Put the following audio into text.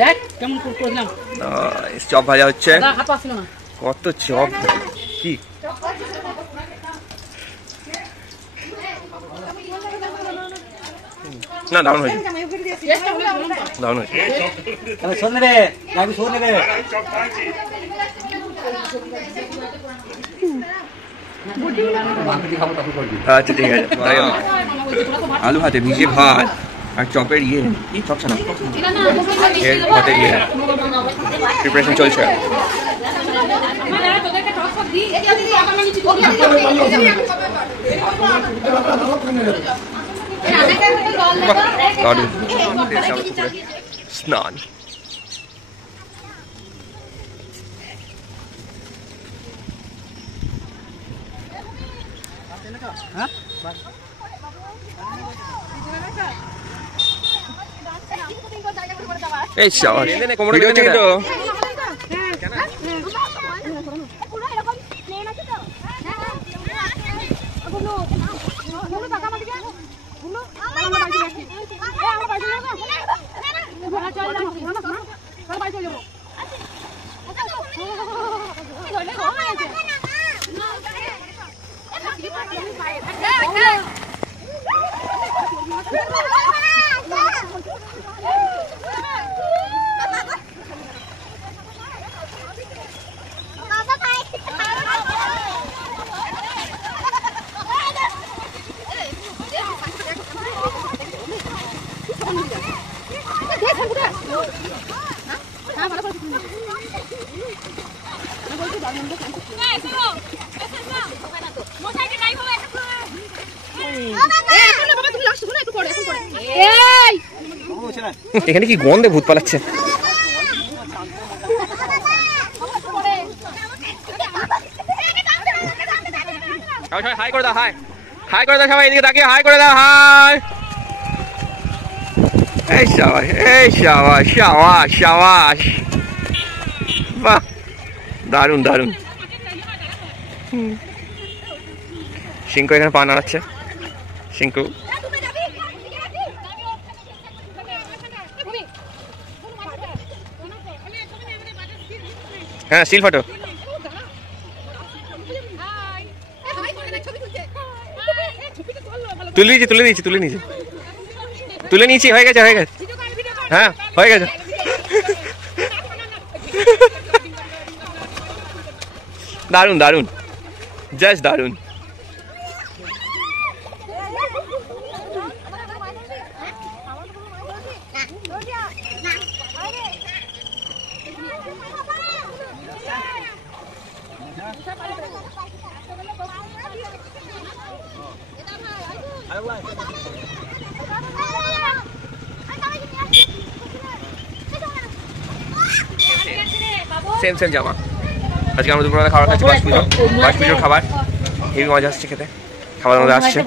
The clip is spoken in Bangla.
দেখ কেমন করলাম। চপ ভাজা হচ্ছে। কত চপ কি না, দারুণ হয়েছে, দারুণ হয়েছে। আচ্ছা ঠিক আছে। আলু ভাতে ভিজে ভাত আর চপের চপ ছানা এর ভাতের প্রিপারেশন চলছে। স্নান এই কোমরে গেছে তো এখানে কি গন্ধে ভূত পালাচ্ছে। হাই করে দাও, হাই হাই করে দাও সবাই, এদিকে তাকিয়ে হাই করে দাও, হাই। এই শাবাশ, এই শাবাশ, শাবাশ শাবাশ, বাহ দারুন দারুন। শিঙ্কু এখানে পা নাড়াচ্ছে। শিঙ্কু হ্যাঁ স্টিল ফটো তুলে নিয়েছি, তুলে নিয়েছি, তুলে নিয়েছি, তুলে নিয়েছি, হয়ে গেছে, হয়ে গেছে, হ্যাঁ হয়ে গেছে। দারুন দারুন, জাস্ট দারুন। সেম সেম জামা। আজকে আমরা দুপুরবেলা খাবার খাচ্ছি বাস পুজো, বাস পুজোর খাবার হেভি মজা আসছে খেতে, খাবার মজা আসছে।